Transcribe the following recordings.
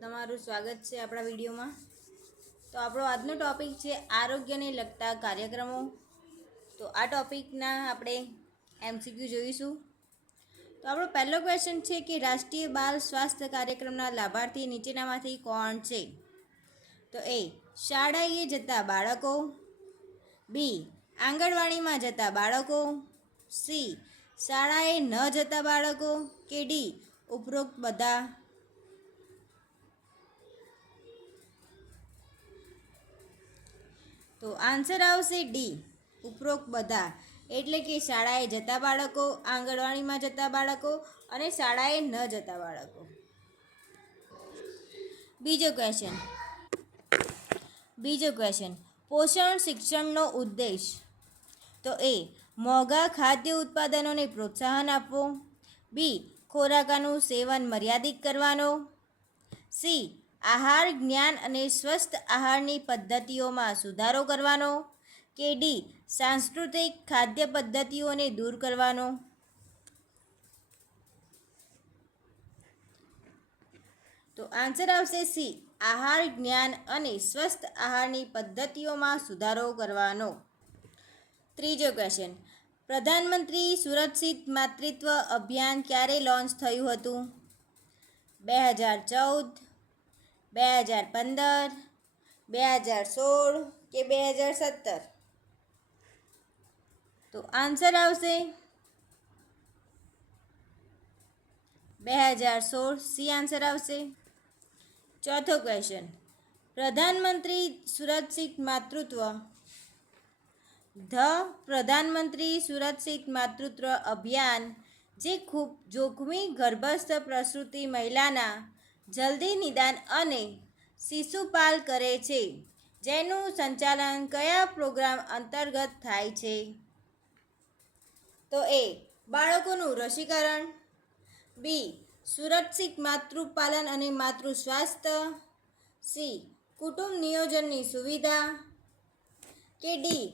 તમારું સ્વાગત છે આપણા વિડીયોમાં। તો આપણો આજનો ટૉપિક છે આરોગ્યને લગતા કાર્યક્રમો। તો આ ટૉપિકના આપણે MCQ જોઈશું। તો આપણો પહેલો ક્વેશ્ચન છે કે રાષ્ટ્રીય બાળ સ્વાસ્થ્ય કાર્યક્રમના લાભાર્થી નીચેનામાંથી કોણ છે? તો એ શાળાએ જતા બાળકો, બી આંગણવાડીમાં જતા બાળકો, સી શાળાએ ન જતા બાળકો કે ડી ઉપરોક્ત બધા। તો આન્સર આવશે ડી ઉપરોક્ત બધા, એટલે કે શાળાએ જતા બાળકો, આંગણવાડીમાં જતા બાળકો અને શાળાએ ન જતા બાળકો। બીજો ક્વેશ્ચન પોષણ શિક્ષણનો ઉદ્દેશ। તો એ મોંઘા ખાદ્ય ઉત્પાદનોને પ્રોત્સાહન આપવો, બી ખોરાકનું સેવન મર્યાદિત કરવાનો, સી આહાર જ્ઞાન અને સ્વસ્થ આહારની પદ્ધતિઓમાં સુધારો કરવાનો કે ડી સાંસ્કૃતિક ખાદ્ય પદ્ધતિઓને દૂર કરવાનો। તો આન્સર આવશે સી આહાર જ્ઞાન અને સ્વસ્થ આહારની પદ્ધતિઓમાં સુધારો કરવાનો। ત્રીજો ક્વેશ્ચન પ્રધાનમંત્રી સુરક્ષિત માતૃત્વ અભિયાન ક્યારે લોન્ચ થયું હતું? 2014, 2015, 2016 કે 2017? તો આન્સર આવશે 2016, સી આન્સર આવશે। ચોથો ક્વેશ્ચન પ્રધાનમંત્રી સુરક્ષિત માતૃત્વ પ્રધાનમંત્રી સુરક્ષિત માતૃત્વ અભિયાન જે ખૂબ જોખમી ગર્ભસ્થ પ્રસૂતિ મહિલાના જલ્દી નિદાન અને શિશુપાલ કરે છે, જેનું સંચાલન કયા પ્રોગ્રામ અંતર્ગત થાય છે? તો એ બાળકોનું રસીકરણ, બી સુરક્ષિત માતૃપાલન અને માતૃ સ્વાસ્થ્ય, સી કુટુંબ નિયોજનની સુવિધા કે ડી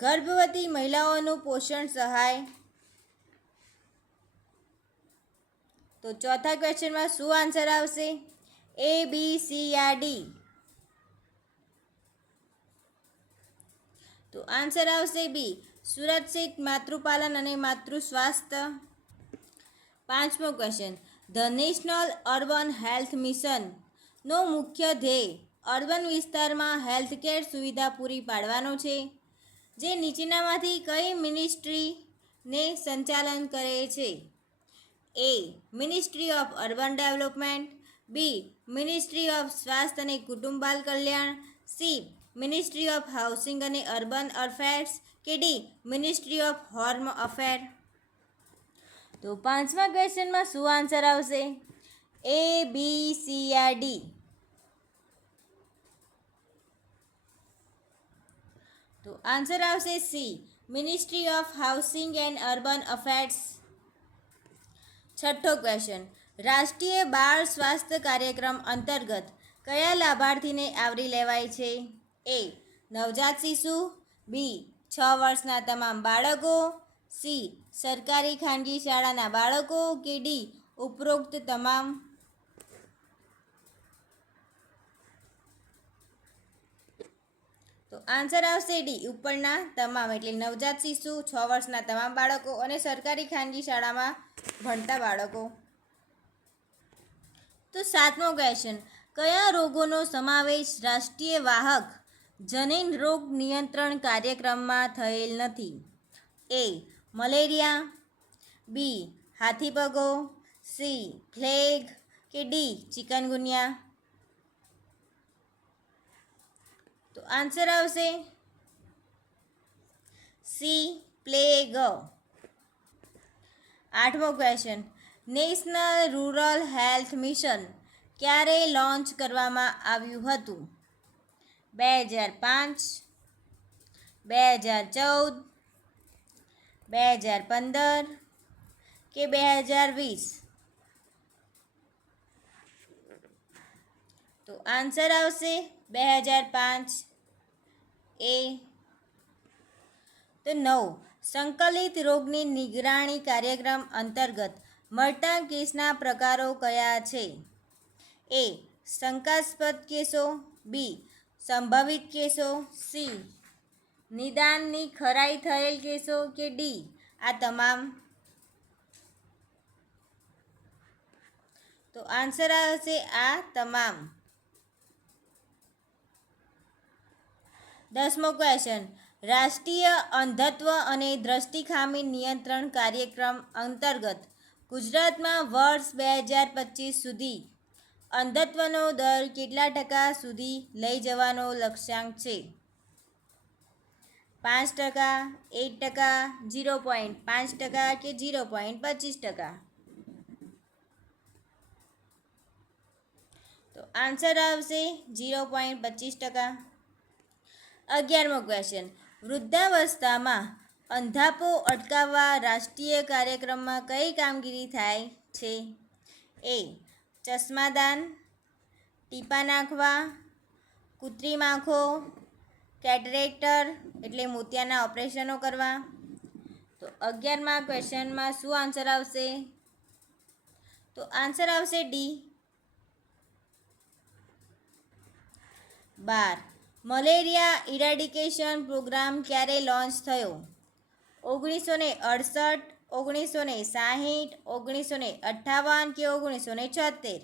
ગર્ભવતી મહિલાઓનું પોષણ સહાય। તો ચોથા ક્વેશ્ચનમાં શું આન્સર આવશે? એ, બી, સી યા ડી? તો આન્સર આવશે બી સુરક્ષિત માતૃપાલન અને માતૃ સ્વાસ્થ્ય। પાંચમો question the national urban health મિશનનો મુખ્ય ધ્યેય અર્બન વિસ્તારમાં હેલ્થકેર સુવિધા પૂરી પાડવાનો છે, જે નીચેનામાંથી કઈ મિનિસ્ટ્રીને સંચાલન કરે છે? A ministry of urban development, B ministry of સ્વાસ્થ્ય અને કુટુંબાલ કલ્યાણ, સી મિનિસ્ટ્રી ઓફ હાઉસિંગ અને અર્બન અફેર્સ કે D ministry of home affair? તો પાંચમા ક્વેશ્ચનમાં શું આન્સર આવશે? એ, બી, સી યા ડી? તો આન્સર આવશે C ministry of housing and urban affairs. છઠ્ઠો ક્વેશ્ચન રાષ્ટ્રીય બાળ સ્વાસ્થ્ય કાર્યક્રમ અંતર્ગત કયા લાભાર્થીને આવરી લેવાય છે? એ નવજાત શિશુ, બી 6 વર્ષના તમામ બાળકો, સી સરકારી ખાનગી શાળાના બાળકો કે ડી ઉપરોક્ત તમામ? તો આન્સર આવશે ડી ઉપરના તમામ, એટલે નવજાત શિશુ, 6 વર્ષના તમામ બાળકો અને સરકારી ખાનગી શાળામાં ભણતા બાળકો। તો સાતમો ક્વેશ્ચન કયા રોગોનો સમાવેશ રાષ્ટ્રીય વાહક જનીન રોગ નિયંત્રણ કાર્યક્રમમાં થયેલ નથી? એ મલેરિયા, બી હાથીપગો, સી પ્લેગ કે ડી ચિકનગુનિયા? તો આન્સર આવશે સી પ્લેગ। આઠમો question national rural health mission ક્યારે લોન્ચ કરવામાં આવ્યું હતું? 2005, 2014, 2015 કે 2020? તો આન્સર આવશે 2005, એ। તો 9 સંકલિત રોગની નિગરાણી કાર્યક્રમ અંતર્ગત મળતા કેસના પ્રકારો કયા છે? એ શંકાસ્પદ કેસો, બી સંભવિત કેસો, સી નિદાનની ખરાઈ થયેલ કેસો કે ડી આ તમામ. તો આન્સર આવશે આ તમામ. 10મો ક્વેશ્ચન, રાષ્ટ્રીય અંધત્વ અને દ્રષ્ટિ ખામી નિયંત્રણ કાર્યક્રમ અંતર્ગત ગુજરાતમાં વર્ષ 2025 સુધી અંધત્વનો દર કેટલા ટકા સુધી લઈ જવાનો લક્ષ્યાંક છે? 5%, 8%, 0.5% કે 0.25%? તો આન્સર આવશે 0.25%. 11મો ક્વેશ્ચન, વૃદ્ધાવસ્થામાં અંધાપો અટકાવવા રાષ્ટ્રીય કાર્યક્રમમાં કઈ કામગીરી થાય છે? એ ચશ્માદાન, ટીપાં નાખવા, કૃત્રિમ આંખો, કેટરેક્ટર એટલે મોતિયાના ઓપરેશનો કરવા. તો 11મા ક્વેશ્ચનમાં શું આન્સર આવશે? તો આન્સર આવશે ડી. 12, મલેરિયા ઇરાડિકેશન પ્રોગ્રામ ક્યારે લોન્ચ થયો? 1968, 1960, 1958 કે 1976?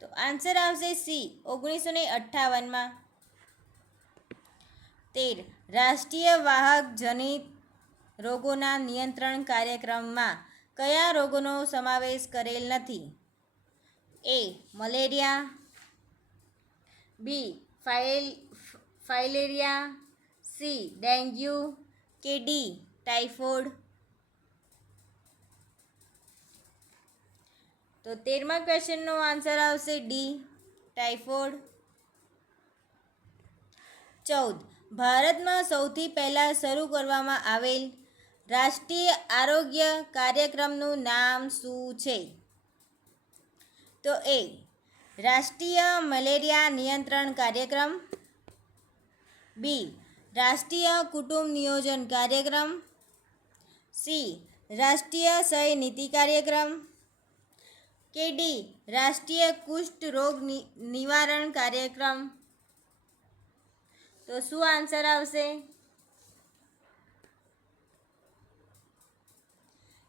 તો આન્સર આવશે સી 1958માં. 13, રાષ્ટ્રીય વાહક જનિત રોગોના નિયંત્રણ કાર્યક્રમમાં કયા રોગોનો સમાવેશ કરેલ નથી? એ મલેરિયા, બી ફાઇલેરિયા, સી ડેન્ગ્યુ કે ડી ટાઇફોઇડ? તો 13મા ક્વેશ્ચનનો આન્સર આવશે ડી ટાઇફોઇડ. 14, ભારતમાં સૌથી પહેલાં શરૂ કરવામાં આવેલ રાષ્ટ્રીય આરોગ્ય કાર્યક્રમનું નામ શું છે? તો એ રાષ્ટ્રીય મલેરિયા નિયંત્રણ કાર્યક્રમ, બી રાષ્ટ્રીય કુટુંબ નિયોજન કાર્યક્રમ, સી રાષ્ટ્રીય ક્ષય નીતિ કાર્યક્રમ કે ડી રાષ્ટ્રીય કુષ્ઠ રોગ નિવારણ કાર્યક્રમ? તો શું આન્સર આવશે?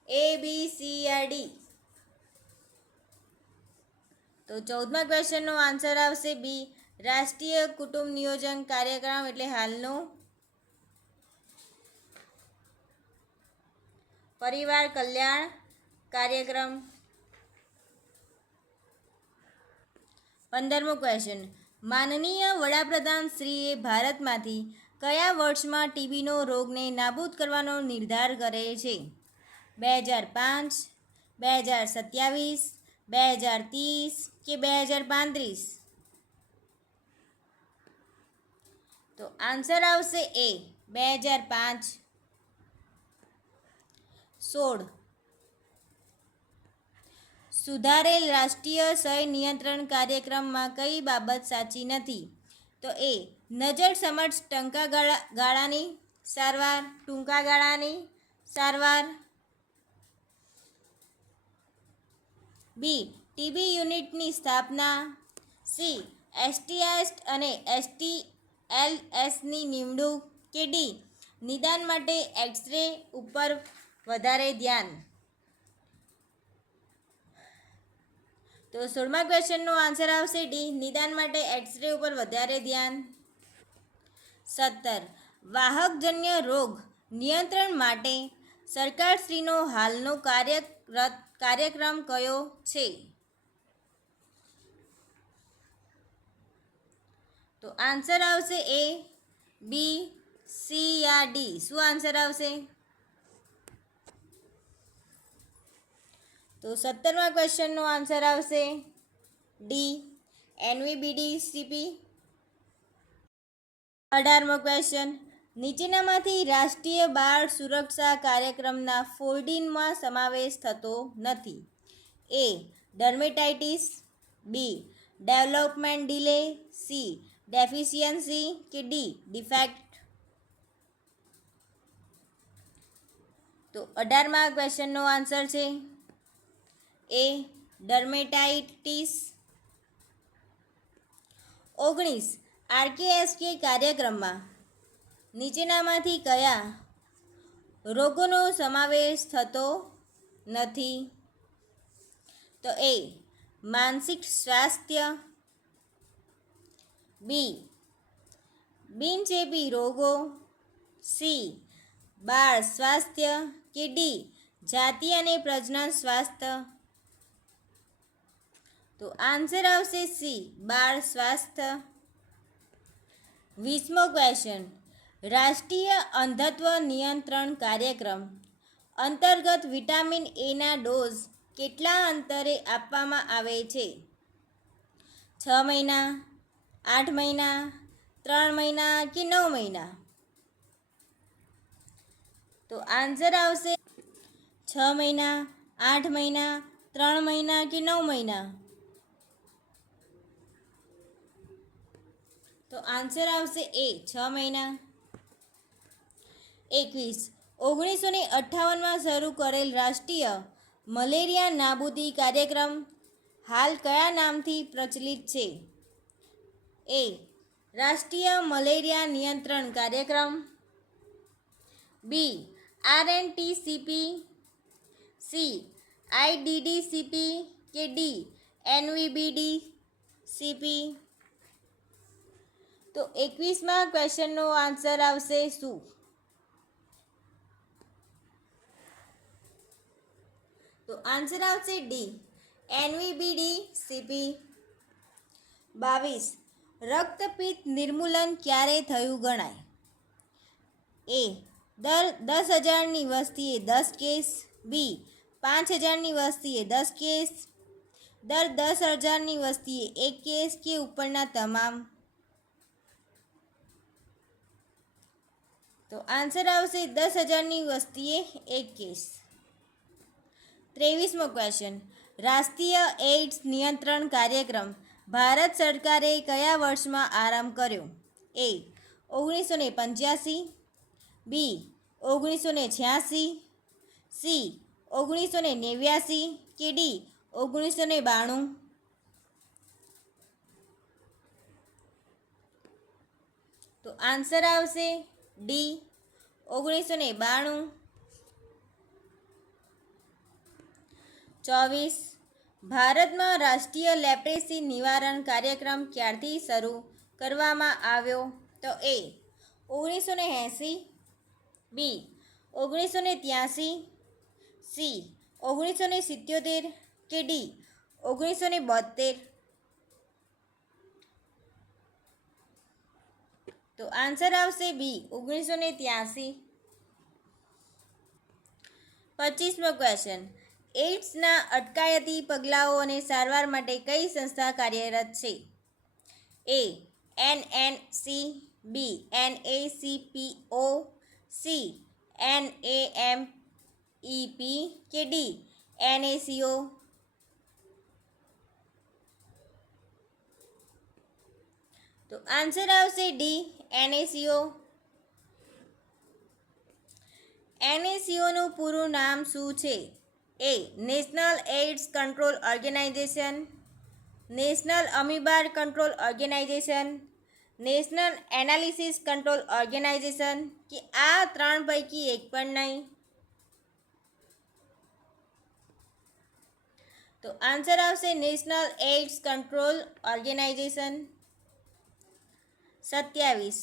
એ, બી, સી યા ડી? તો 14મા ક્વેશ્ચનનો આન્સર આવશે બી રાષ્ટ્રીય કુટુંબ નિયોજન કાર્યક્રમ એટલે હાલનું પરિવાર કલ્યાણ કાર્યક્રમ. 15મો ક્વેશ્ચન, માનનીય વડાપ્રધાન શ્રીએ ભારતમાંથી કયા વર્ષમાં ટીબીનો રોગને નાબૂદ કરવાનો નિર્ધાર કરે છે? 2005, 2027, 2030 કે 2035? તો આન્સર આવશે એ 2005. 16, સુધારેલ રાષ્ટ્રીય ક્ષય નિયંત્રણ કાર્યક્રમમાં કઈ બાબત સાચી નથી? તો એ નજર સમક્ષ ગાળાની સારવાર, ટૂંકા ગાળાની સારવાર, બી ટીબી યુનિટની સ્થાપના, સી એસટીએસ અને એસટીએલએસની નિમણૂક કે ડી નિદાન માટે એક્સરે ઉપર વધારે ધ્યાન? તો 16મા ક્વેશ્ચનનો આન્સર આવશે ડી નિદાન માટે એક્સરે ઉપર વધારે ધ્યાન. 17, વાહકજન્ય રોગ નિયંત્રણ માટે સરકારશ્રીનો હાલનો કાર્યક્રમ કયો છે? તો આન્સર આવશે એ, બી, સી યા ડી? શું આન્સર આવશે? તો 17મા ક્વેશ્ચનનો આન્સર આવશે ડી એનવીબીડીસીપી. 18મો ક્વેશ્ચન, નીચેનામાંથી રાષ્ટ્રીય બાળ સુરક્ષા કાર્યક્રમના 14માં સમાવેશ થતો નથી? એ ડર્મેટાઇટિસ, બી ડેવલપમેન્ટ ડિલે, સી ડેફિશિયન્સી કે ડી ડિફેક્ટ? તો 18મા ક્વેશ્ચનનો આન્સર છે એ ડર્મેટાઇટિસ. 19. આરકેએસકે કાર્યક્રમમાં નીચેનામાંથી કયા રોગોનો સમાવેશ થતો નથી? તો એ માનસિક સ્વાસ્થ્ય, બી બિનચેપી રોગો, સી બાળ સ્વાસ્થ્ય કે ડી જાતિ અને પ્રજનન સ્વાસ્થ્ય. તો આન્સર આવશે સી બાળ સ્વાસ્થ્ય. 20મો ક્વેશ્ચન. રાષ્ટ્રીય અંધત્વ નિયંત્રણ કાર્યક્રમ અંતર્ગત વિટામિન એના ડોઝ કેટલા અંતરે આપવામાં આવે છે? 6 મહિના, 8 મહિના, 3 મહિના કે 9 મહિના? તો આન્સર આવશે 6 મહિના, 8 મહિના, 3 મહિના કે 9 મહિના? તો આન્સર આવશે એ 6 મહિના. 21. 1958માં શરૂ કરેલ રાષ્ટ્રીય મલેરિયા નાબૂદી કાર્યક્રમ હાલ કયા નામથી પ્રચલિત છે? એ રાષ્ટ્રીય મલેરિયા નિયંત્રણ કાર્યક્રમ, બી આરએનટીસીપી, સી આઈડીડીસીપી કે ડી એનવીબીડીસીપી? તો 21મા ક્વેશ્ચનનો આન્સર આવશે શું? તો આન્સર આવશે ડી એનવીબીડીસીપી. 22. રક્તપિત્ત નિર્મૂલન ક્યારે થયું ગણાય? એ દર 10,000ની વસ્તીએ 10 કેસ, બી 5,000ની વસ્તીએ 10 કેસ, દર 10,000ની વસ્તીએ 1 કેસ કે ઉપરના તમામ? તો આન્સર આવશે 10,000ની વસ્તીએ 1 કેસ. 23મો ક્વેશ્ચન. રાષ્ટ્રીય એઇડ્સ નિયંત્રણ કાર્યક્રમ ભારત સરકારે કયા વર્ષમાં આરંભ કર્યો? એ 1985, બી 1986, સી 1989 કે ડી 1992? તો આન્સર આવશે ડી 1992. 24. ભારતમાં રાષ્ટ્રીય લેપ્રેસી નિવારણ કાર્યક્રમ ક્યારથી શરૂ કરવામાં આવ્યો? તો એ 1980, બી 1983, સી 1977 કે ડી 1972? તો આન્સર આવશે બી 1983. 25મો ક્વેશ્ચન. એઇડ્સના અટકાયતી પગલાઓ અને સારવાર માટે કઈ સંસ્થા કાર્યરત છે? એ એનએનસી, બી એનએસીપીઓ, સી એનએએમઈપી કે ડી એનએસીઓ? તો આન્સર આવશે ડી એનએસીઓ. એનએસીઓનું પૂરું નામ શું છે? A national AIDS control organisation, national અમીબાર control organisation, national analysis control organisation કે આ 3 પૈકી એક પણ નહીં? તો આન્સર આવશે નેશનલ એઇડ્સ કંટ્રોલ ઓર્ગેનાઇઝેશન. 27.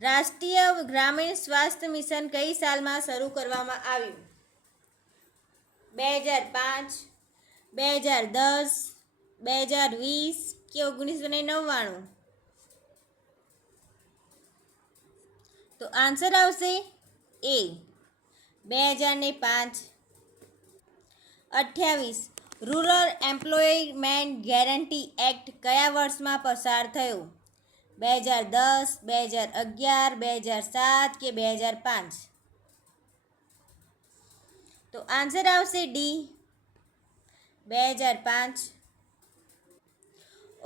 રાષ્ટ્રીય ગ્રામીણ સ્વાસ્થ્ય મિશન કઈ સાલમાં શરૂ કરવામાં આવ્યું? 2005, 2010, 2020 કે 1999? તો આન્સર આવશે એ 2005. 28. રૂરલ એમ્પ્લોયમેન્ટ ગેરંટી એક્ટ કયા વર્ષમાં પસાર થયો? 2010, 2011, 2007 કે 2005? તો આન્સર આવશે ડી 2005.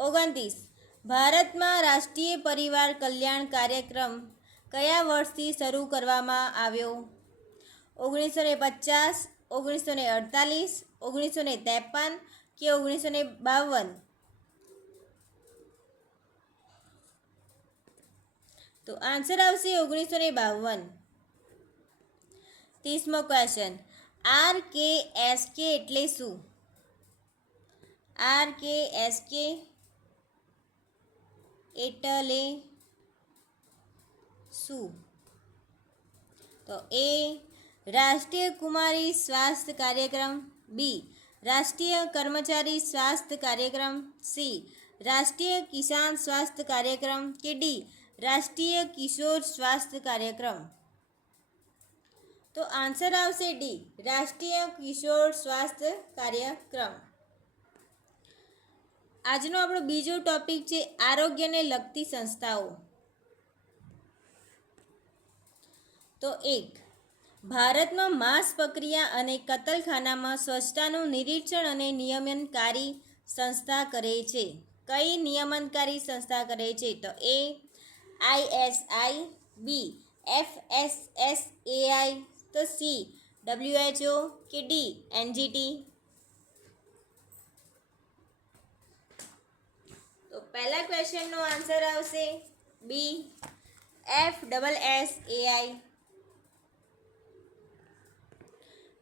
29. ભારતમાં રાષ્ટ્રીય પરિવાર કલ્યાણ કાર્યક્રમ કયા વર્ષથી શરૂ કરવામાં આવ્યો? 1950, 1948, 1953 કે 1952? તો આન્સર આવશે 1952. 30મો ક્વેશ્ચન, RKSK એટલે શું? RKSK એટલે શું? તો એ રાષ્ટ્રીય કુમારી સ્વાસ્થ્ય કાર્યક્રમ, બી રાષ્ટ્રીય કર્મચારી સ્વાસ્થ્ય કાર્યક્રમ, સી રાષ્ટ્રીય કિસાન સ્વાસ્થ્ય કાર્યક્રમ કે ડી રાષ્ટ્રીય કિશોર સ્વાસ્થ્ય કાર્યક્રમ? તો આન્સર આવશે ડી રાષ્ટ્રીય કિશોર સ્વાસ્થ્ય કાર્યક્રમ. આજનો આપણો બીજો ટોપિક છે આરોગ્યને લગતી સંસ્થાઓ. તો 1, ભારતમાં માંસ પ્રક્રિયા અને કતલખાનામાં સ્વચ્છતાનું નિરીક્ષણ અને નિયમનકારી સંસ્થા કરે છે. કઈ નિયમનકારી સંસ્થા કરે છે? તો એ ISI, બી FSSAI, તો સી WHO કે ડી NGT? તો પહેલા ક્વેશ્ચનનો આન્સર આવશે બી FSSAI.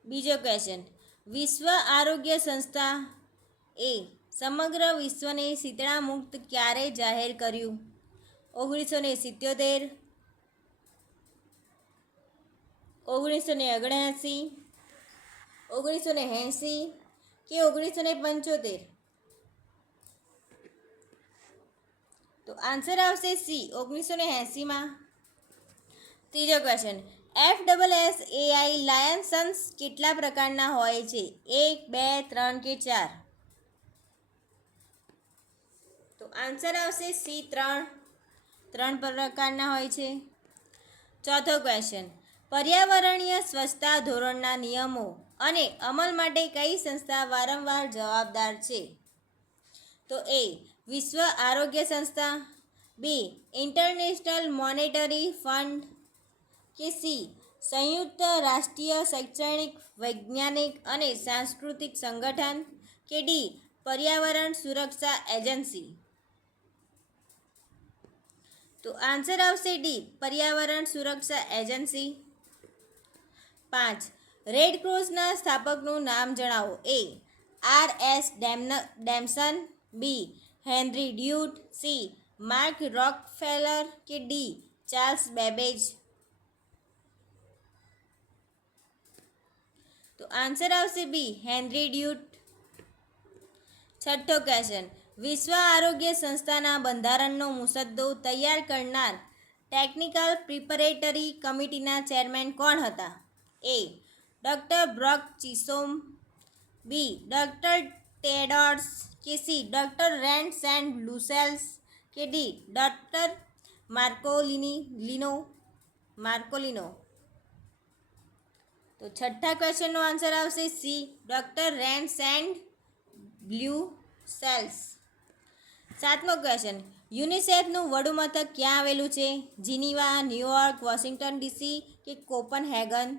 બીજો ક્વેશ્ચન, વિશ્વ આરોગ્ય સંસ્થા એ સમગ્ર વિશ્વને શીતળા મુક્ત ક્યારે જાહેર કર્યું? 1977, 1979, 1980 કે 1975? તો આન્સર આવશે સી 1980માં. ત્રીજો ક્વેશ્ચન, FSSAI લાયસન્સ કેટલા પ્રકારના હોય છે? 1, 2, 3 કે 4? તો આન્સર આવશે સી 3 પ્રકારના હોય છે. ચોથો ક્વેશ્ચન, પર્યાવરણીય સ્વચ્છતા ધોરણના નિયમો અને અમલ માટે કઈ સંસ્થા વારંવાર જવાબદાર છે? તો એ વિશ્વ આરોગ્ય સંસ્થા, બી ઇન્ટરનેશનલ મોનેટરી ફંડ કે સી સંયુક્ત રાષ્ટ્રીય શૈક્ષણિક, વૈજ્ઞાનિક અને સાંસ્કૃતિક સંગઠન કે ડી પર્યાવરણ સુરક્ષા એજન્સી? તો આન્સર આવશે ડી પર્યાવરણ સુરક્ષા એજન્સી. 5, રેડ ક્રોસના સ્થાપકનું નામ જણાવો. એ RS ડેમસન, બી હેનરી ડ્યુટ, સી માર્ક રોકફેલર કે ડી ચાર્લ્સ બેબેજ? તો આન્સર આવશે બી હેનરી ડ્યુટ. છઠ્ઠો ક્વેશ્ચન, વિશ્વ આરોગ્ય સંસ્થાના બંધારણનો મુસદ્દો તૈયાર કરનાર ટેકનિકલ પ્રિપરેટરી કમિટીના ચેરમેન કોણ હતા? એ ડૉક્ટર બ્રોક ચિસોમ, બી ડૉક્ટર ટેડોર્સ કે સી ડૉક્ટર રેન્ડ્સ એન્ડ લુસેલ્સ કે ડી ડૉક્ટર માર્કોલિનો? તો છઠ્ઠા ક્વેશ્ચનનો આન્સર આવશે સી ડૉક્ટર રેન્ડ્સ એન્ડ લ્યુસેલ્સ. 7મો ક્વેશ્ચન, યુનિસેફનું વડું મથક ક્યાં આવેલું છે? જીનીવા, ન્યૂયોર્ક, વોશિંગ્ટન DC કે કોપનહેગન?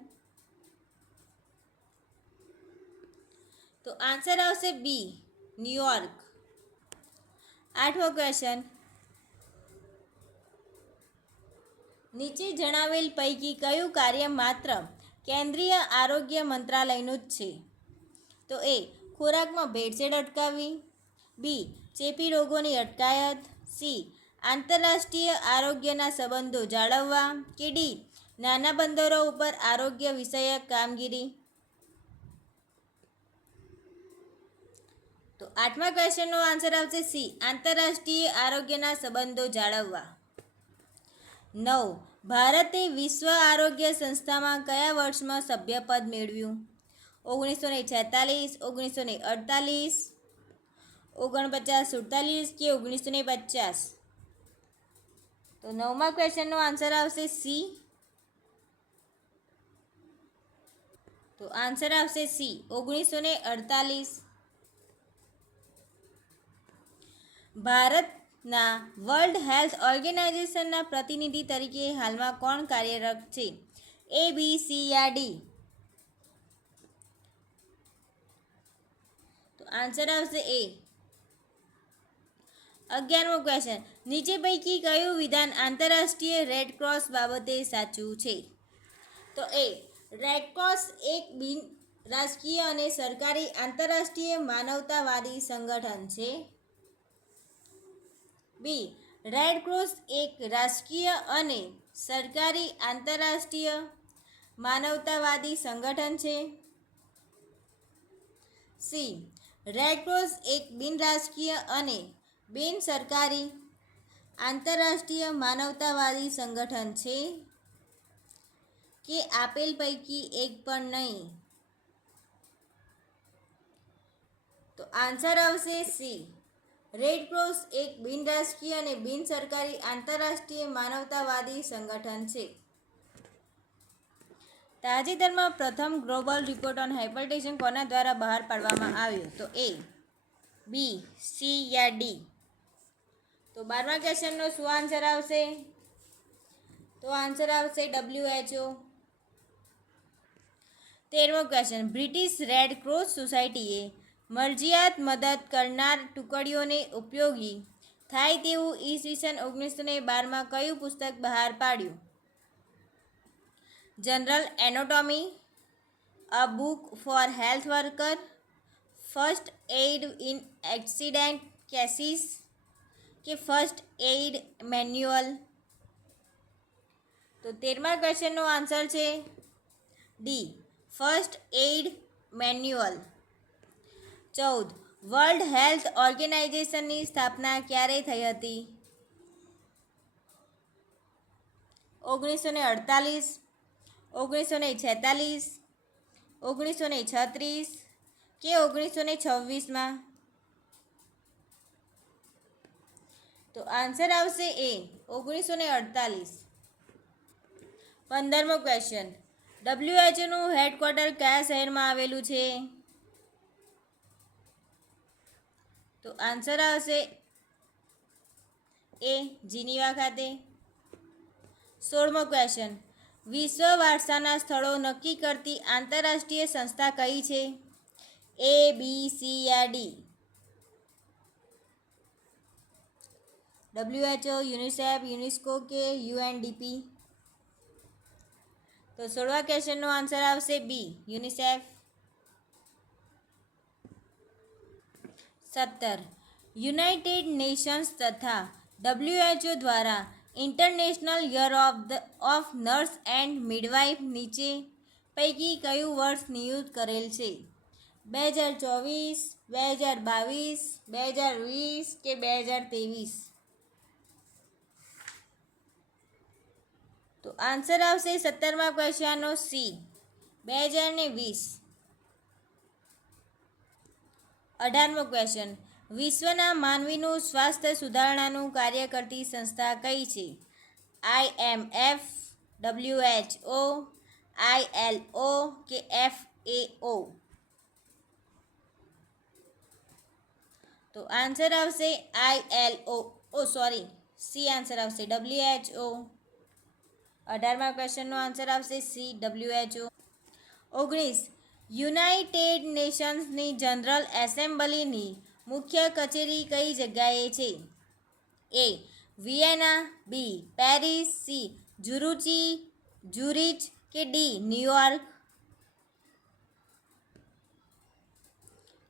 તો આન્સર આવશે બી ન્યૂયોર્ક. 8મો ક્વેશ્ચન, નીચે જણાવેલ પૈકી કયું કાર્ય માત્ર કેન્દ્રીય આરોગ્ય મંત્રાલયનું જ છે? તો એ ખોરાકમાં ભેળસેળ અટકાવવી, બી ચેપી રોગોની અટકાયત, સી આંતરરાષ્ટ્રીય આરોગ્યના સંબંધો જાળવવા કે ડી નાના બંદરો ઉપર આરોગ્ય વિષયક કામગીરી? તો 8મા ક્વેશ્ચનનો આન્સર આવશે સી આંતરરાષ્ટ્રીય આરોગ્યના સંબંધો જાળવવા. 9, ભારતે વિશ્વ આરોગ્ય સંસ્થામાં કયા વર્ષમાં સભ્યપદ મેળવ્યું? 1946, 1948, 49, 48 કે 1950? તો 9મા ક્વેશ્ચનનો આન્સર આવશે સી. તો આન્સર આવશે સી 1948. ભારતના વર્લ્ડ હેલ્થ ઓર્ગેનાઇઝેશનના પ્રતિનિધિ તરીકે હાલમાં કોણ કાર્યરત છે? એ, બી, સી યા ડી? આન્સર આવશે એ. 11મો ક્વેશ્ચન, નીચે પૈકી કયું વિધાન આંતરરાષ્ટ્રીય રેડ ક્રોસ બાબતે સાચું છે? તો એ, રેડ ક્રોસ એક બિન રાજકીય અને સરકારી આંતરરાષ્ટ્રીય માનવતાવાદી સંગઠન છે. બી, રેડ ક્રોસ એક રાજકીય અને સરકારી આંતરરાષ્ટ્રીય માનવતાવાદી સંગઠન છે. સી, રેડ ક્રોસ એક બિનરાજકીય અને બિન સરકારી આંતરરાષ્ટ્રીય માનવતાવાદી સંગઠન છે કે આપેલ પૈકી એક પણ નહીં? તો આન્સર આવશે સી, રેડ ક્રોસ એક બિનરાજકીય અને બિન સરકારી આંતરરાષ્ટ્રીય માનવતાવાદી સંગઠન છે. તાજેતરમાં પ્રથમ ગ્લોબલ રિપોર્ટ ઓન હાઇપરટેન્શન કોના દ્વારા બહાર પાડવામાં આવ્યો? તો એ, બી, સી યા ડી? તો 12મા ક્વેશ્ચનનો શું આન્સર આવશે? તો આન્સર આવશે WHO. 13મો ક્વેશ્ચન, બ્રિટિશ રેડ ક્રોસ સોસાયટીએ મરજિયાત મદદ કરનાર ટુકડીઓને ઉપયોગી થાય તેવું ઈસવીસન 1912માં કયું પુસ્તક બહાર પાડ્યું? General anatomy, a book for health worker, first aid in accident cases કે ફર્સ્ટ એઇડ મેન્યુઅલ? તો 13મા ક્વેશ્ચનનો આન્સર છે D, first aid manual. 14, world health ઓર્ગેનાઇઝેશનની સ્થાપના ક્યારે થઈ હતી? 1948, 1946, 1936 કે 1926માં? તો આન્સર આવશે એ, 1948. 15મો ક્વેશ્ચન, WHOનું હેડક્વાર્ટર કયા શહેરમાં આવેલું છે? તો આન્સર આવશે એ, જીનીવા ખાતે. 16મો ક્વેશ્ચન, વિશ્વ વારસાના સ્થળો નક્કી કરતી આંતરરાષ્ટ્રીય સંસ્થા કઈ છે? એ, બી, સી યા ડી? WHO, યુનિસેફ, યુનેસ્કો કે UNDP? તો 16મા ક્વેશ્ચનનો આન્સર આવશે બી, યુનિસેફ. 17, યુનાઇટેડ નેશન્સ તથા WHO દ્વારા international year of nurse and midwife નીચે પૈકી કયું વર્ષ નિયુક્ત કરેલ છે? 2024, 2022, 2020 કે 2023? તો આન્સર આવશે 17મા ક્વેશ્ચનનો સી, 2020. 18મો ક્વેશ્ચન, વિશ્વના માનવીનું સ્વાસ્થ્ય સુધારણાનું કાર્ય કરતી સંસ્થા કઈ છે? IMF, WHO, ILO કે FAO? તો આન્સર આવશે ILO. સી આન્સર આવશે WHO. 18મા ક્વેશ્ચનનો આન્સર આવશે સી, WHO. 19, યુનાઇટેડ નેશન્સની જનરલ એસેમ્બલીની મુખ્ય કચેરી કઈ જગ્યાએ છે? એ, વિયેના, બી, પેરિસ, સી, ઝુરિચ કે ડી, ન્યુયોર્ક?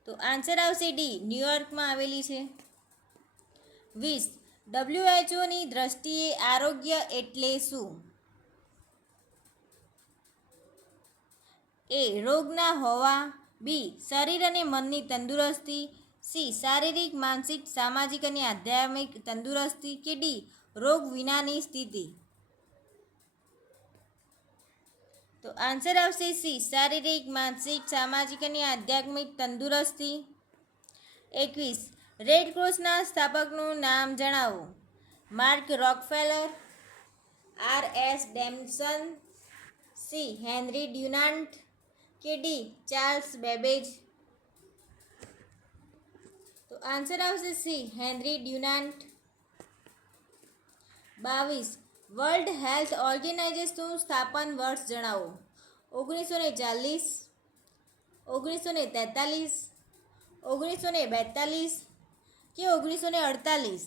તો આન્સર આવશે ડી, ન્યુયોર્કમાં આવેલી છે. 20, WHOની દ્રષ્ટિએ આરોગ્ય એટલે શું? એ, રોગ ના હોવા, બી, શરીર અને મનની તંદુરસ્તી, સી, શારીરિક, માનસિક, સામાજિક અને આધ્યાત્મિક તંદુરસ્તી કે ડી, રોગ વિનાની સ્થિતિ? તો આન્સર આવશે સી, શારીરિક, માનસિક, સામાજિક અને આધ્યાત્મિક તંદુરસ્તી. 21, રેડ ક્રોસના સ્થાપકનું નામ જણાવો. Mark Rockefeller, RS ડેમસન, C, henry ડ્યુનાન્ટ કે ડી, ચાર્લ્સ બેબેજ? તો આન્સર આવશે સી, હેનરી ડ્યુનાન્ટ. 22, વર્લ્ડ હેલ્થ ઓર્ગેનાઇઝેશનનું સ્થાપન વર્ષ જણાવો. 1940, 1943, 1942 કે 1948?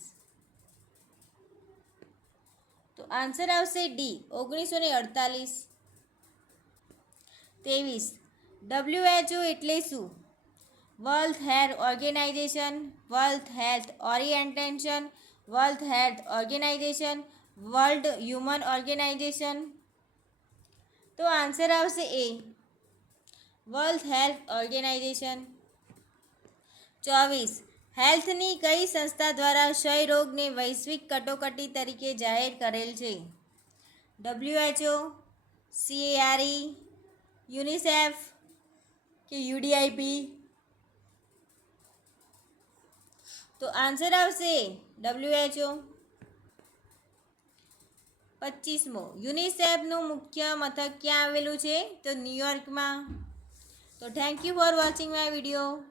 તો આન્સર આવશે ડી 1948. 23. WHO એટલે શું? World health organisation, world health orientation, world health organisation, world human organisation? તો આન્સર આવશે એ વર્લ્ડ હેલ્થ ઓર્ગેનાઇઝેશન. 24. હેલ્થની કઈ સંસ્થા દ્વારા ક્ષય રોગને વૈશ્વિક કટોકટી તરીકે જાહેર કરેલ છે? WHO, CARE, યુનિસેફ કે UDIP? તો આન્સર આવશે WHO. 25. યુનિસેફનું મુખ્ય મથક ક્યાં આવેલું છે? તો ન્યૂયોર્કમાં. તો thank you for watching my video.